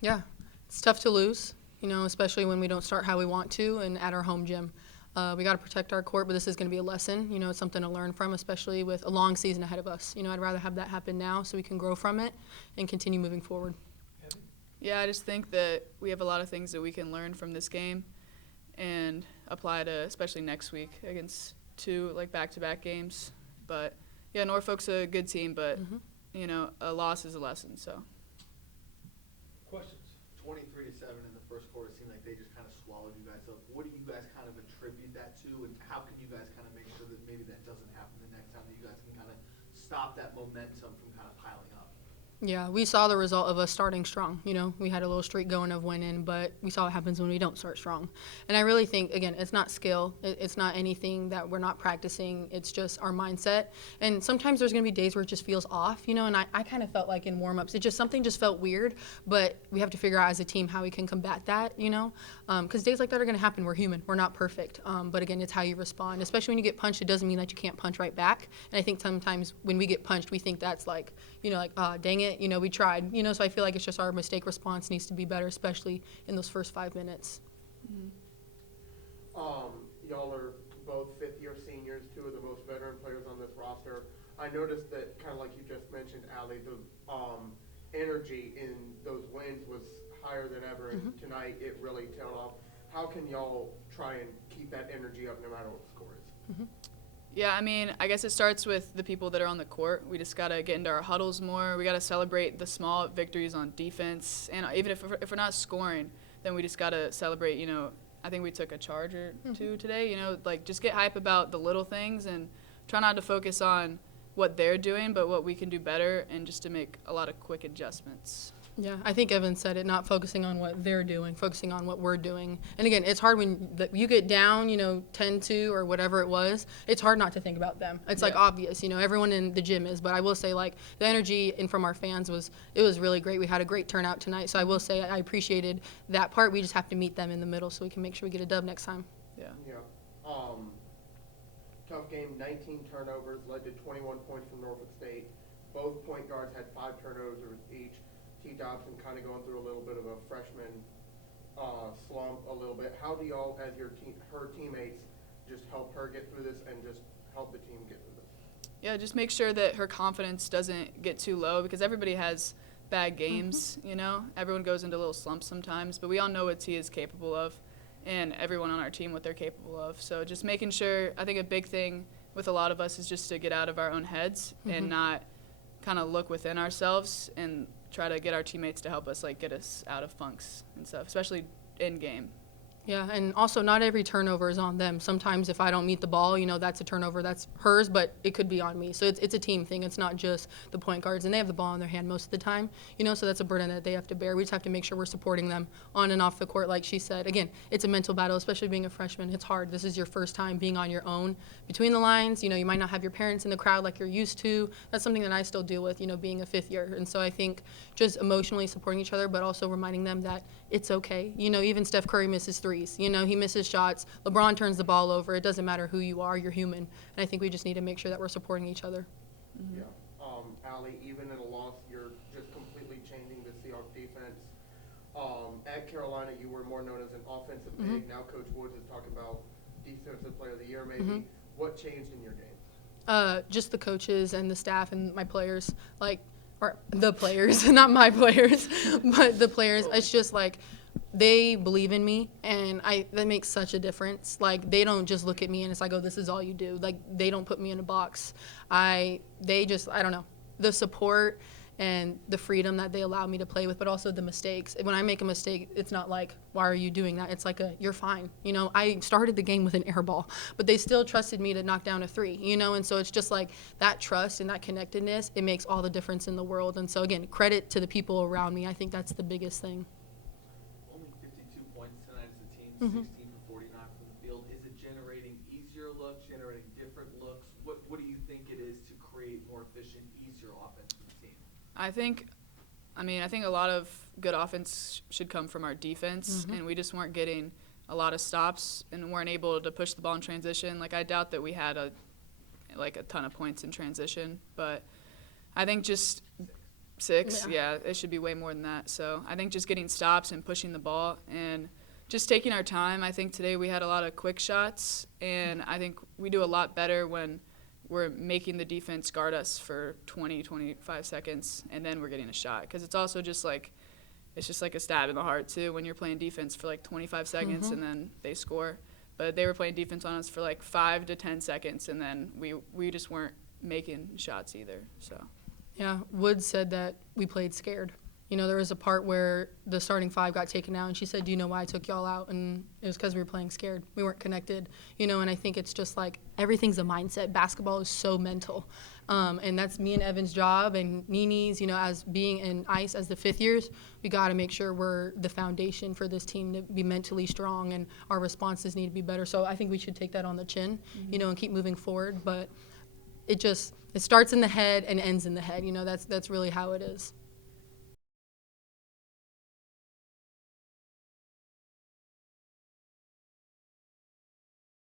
Yeah, it's tough to lose, especially when we don't start how we want to and at our home gym. We got to protect our court, but this is going to be a lesson. It's something to learn from, especially with a long season ahead of us. I'd rather have that happen now so we can grow from it and continue moving forward. Yeah, I just think that we have a lot of things that we can learn from this game and apply to, especially next week against two back-to-back games. But yeah, Norfolk's a good team, but a loss is a lesson. So. Questions? 23-7 in the first quarter seemed like they just kind of swallowed you guys up. What do you guys kind of attribute that to, and how can you guys kind of make sure that maybe that doesn't happen the next time, that you guys can kind of stop that momentum from kind of piling up? Yeah, we saw the result of us starting strong. We had a little streak going of winning, but we saw what happens when we don't start strong. And I really think, again, it's not skill. It's not anything that we're not practicing. It's just our mindset. And sometimes there's going to be days where it just feels off, and I kind of felt like in warm-ups, something just felt weird, but we have to figure out as a team how we can combat that, because days like that are going to happen. We're human. We're not perfect. But again, it's how you respond. Especially when you get punched, it doesn't mean that you can't punch right back. And I think sometimes when we get punched, we think that's like, dang it, we tried, so I feel like it's just our mistake response needs to be better, especially in those first 5 minutes. Mm-hmm. Y'all are both fifth-year seniors, two of the most veteran players on this roster. I noticed that, kind of like you just mentioned, Allie, the energy in those wins was higher than ever, and tonight it really tailed off. How can y'all try and keep that energy up no matter what the score is? Mm-hmm. Yeah, I guess it starts with the people that are on the court. We just got to get into our huddles more. We got to celebrate the small victories on defense. And even if we're not scoring, then we just got to celebrate, I think we took a charge or two today, just get hype about the little things and try not to focus on what they're doing, but what we can do better, and just to make a lot of quick adjustments. Yeah, I think Evan said it, not focusing on what they're doing, focusing on what we're doing. And again, it's hard when you get down, 10-2 or whatever it was. It's hard not to think about them. It's obvious, everyone in the gym is. But I will say, the energy in from our fans was really great. We had a great turnout tonight. So I will say I appreciated that part. We just have to meet them in the middle so we can make sure we get a dub next time. Yeah. Tough game, 19 turnovers, led to 21 points from Norfolk State. Both point guards had 5 turnovers each. T. Dobson kind of going through a little bit of a freshman slump a little bit. How do y'all, as her teammates, just help her get through this and just help the team get through this? Yeah, just make sure that her confidence doesn't get too low, because everybody has bad games, Everyone goes into little slumps sometimes, but we all know what T is capable of, and everyone on our team what they're capable of. So just making sure, I think a big thing with a lot of us is just to get out of our own heads and not kind of look within ourselves and try to get our teammates to help us, get us out of funks and stuff, especially in game. Yeah, and also not every turnover is on them. Sometimes if I don't meet the ball, that's a turnover that's hers, but it could be on me. So it's a team thing. It's not just the point guards, and they have the ball in their hand most of the time, so that's a burden that they have to bear. We just have to make sure we're supporting them on and off the court, like she said. Again, it's a mental battle, especially being a freshman. It's hard. This is your first time being on your own between the lines. You might not have your parents in the crowd like you're used to. That's something that I still deal with, being a fifth year. And so I think just emotionally supporting each other, but also reminding them that it's okay. Even Steph Curry misses threes. He misses shots. LeBron turns the ball over. It doesn't matter who you are. You're human. And I think we just need to make sure that we're supporting each other. Yeah. Allie, even in a loss, you're just completely changing the Seahawks defense. At Carolina, you were more known as an offensive big. Now Coach Woods is talking about defensive player of the year maybe. What changed in your game? Just the coaches and the staff and my players. Or the players, not my players, but the players. It's just they believe in me, and that makes such a difference. They don't just look at me and it's oh, this is all you do. They don't put me in a box. I don't know, the support and the freedom that they allow me to play with, but also the mistakes. When I make a mistake, it's not why are you doing that? It's you're fine. I started the game with an air ball, but they still trusted me to knock down a 3, and so it's just that trust and that connectedness, it makes all the difference in the world. And so again, credit to the people around me. I think that's the biggest thing. Only 52 points tonight as a team, 16 for 49 from the field. Is it generating easier looks, generating different looks? What do you think it is to create more efficient, easier offense for the team? I think a lot of good offense should come from our defense, and we just weren't getting a lot of stops and weren't able to push the ball in transition. I doubt that we had a ton of points in transition, but I think just 6. Yeah. Yeah, it should be way more than that. So I think just getting stops and pushing the ball and just taking our time. I think today we had a lot of quick shots, and I think we do a lot better when we're making the defense guard us for 20, 25 seconds, and then we're getting a shot. Because it's also just like a stab in the heart, too, when you're playing defense for like 25 seconds and then they score. But they were playing defense on us for like 5 to 10 seconds, and then we just weren't making shots either. So. Yeah, Woods said that we played scared. You know, there was a part where the starting 5 got taken out, and she said, "Do you know why I took y'all out?" And it was because we were playing scared. We weren't connected. You know, and I think it's just like everything's a mindset. Basketball is so mental. And that's me and Evan's job and Nini's, you know, as being in ICE as the 5th years, we got to make sure we're the foundation for this team to be mentally strong, and our responses need to be better. So I think we should take that on the chin, you know, and keep moving forward. But it starts in the head and ends in the head. You know, that's really how it is.